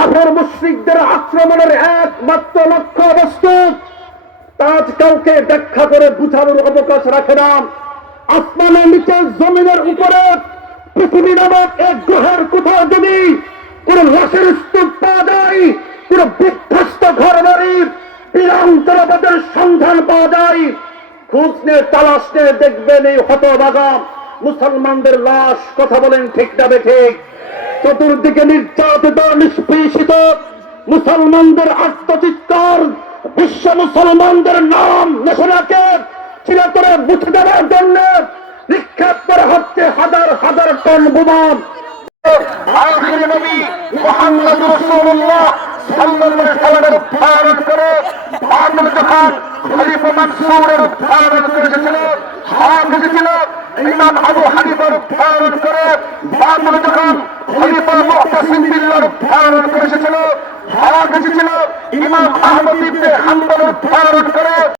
কাফের মুশরিকদের আক্রমণের একমাত্র লক্ষ্য বস্তু তাজ কাউকে ব্যাখ্যা করে বুঝানোর অবকাশ রাখে না। আসমানের নিচে জমিনের উপরে পৃথিবী নামক এক গ্রহের কোথাও যদি কোন লাশের স্তূপ পাওয়া যায়, কোন বিধ্বস্ত ঘর বাড়ি বিরান্তরাবাদের সন্ধান পাওয়া যায়, খোঁজ নিয়ে তালাশ নিয়ে দেখবেন এই হতভাগা মুসলমানদের লাশ। কথা বলেন ঠিক না ঠিক? চতুর্দিকে নির্যাতিত নিষ্পেষিত মুসলমানদের আত্মচিৎকার, বিশ্ব মুসলমানদের নাম নেশনাকে চিরতরে মুছে দেওয়ার জন্য নিক্ষেপ করা হচ্ছে হাজার হাজার টন বোমা। আখির নবী মুহাম্মদ রাসূলুল্লাহ সাল্লাল্লাহু আলাইহি ওয়াসাল্লামের উদ্ধারণ করে বাদল যখন খলিফা মানসুরের উদ্ধারণ করেছিল, হক এসেছিল ইমাম আবু হানিফার উদ্ধারণ করে, বাদল যখন খলিফা মুহতাসিম বিল্লাহর উদ্ধারণ করেছিল, হক এসেছিল ইমাম আহমদ ইবনে হাম্বল উদ্ধারণ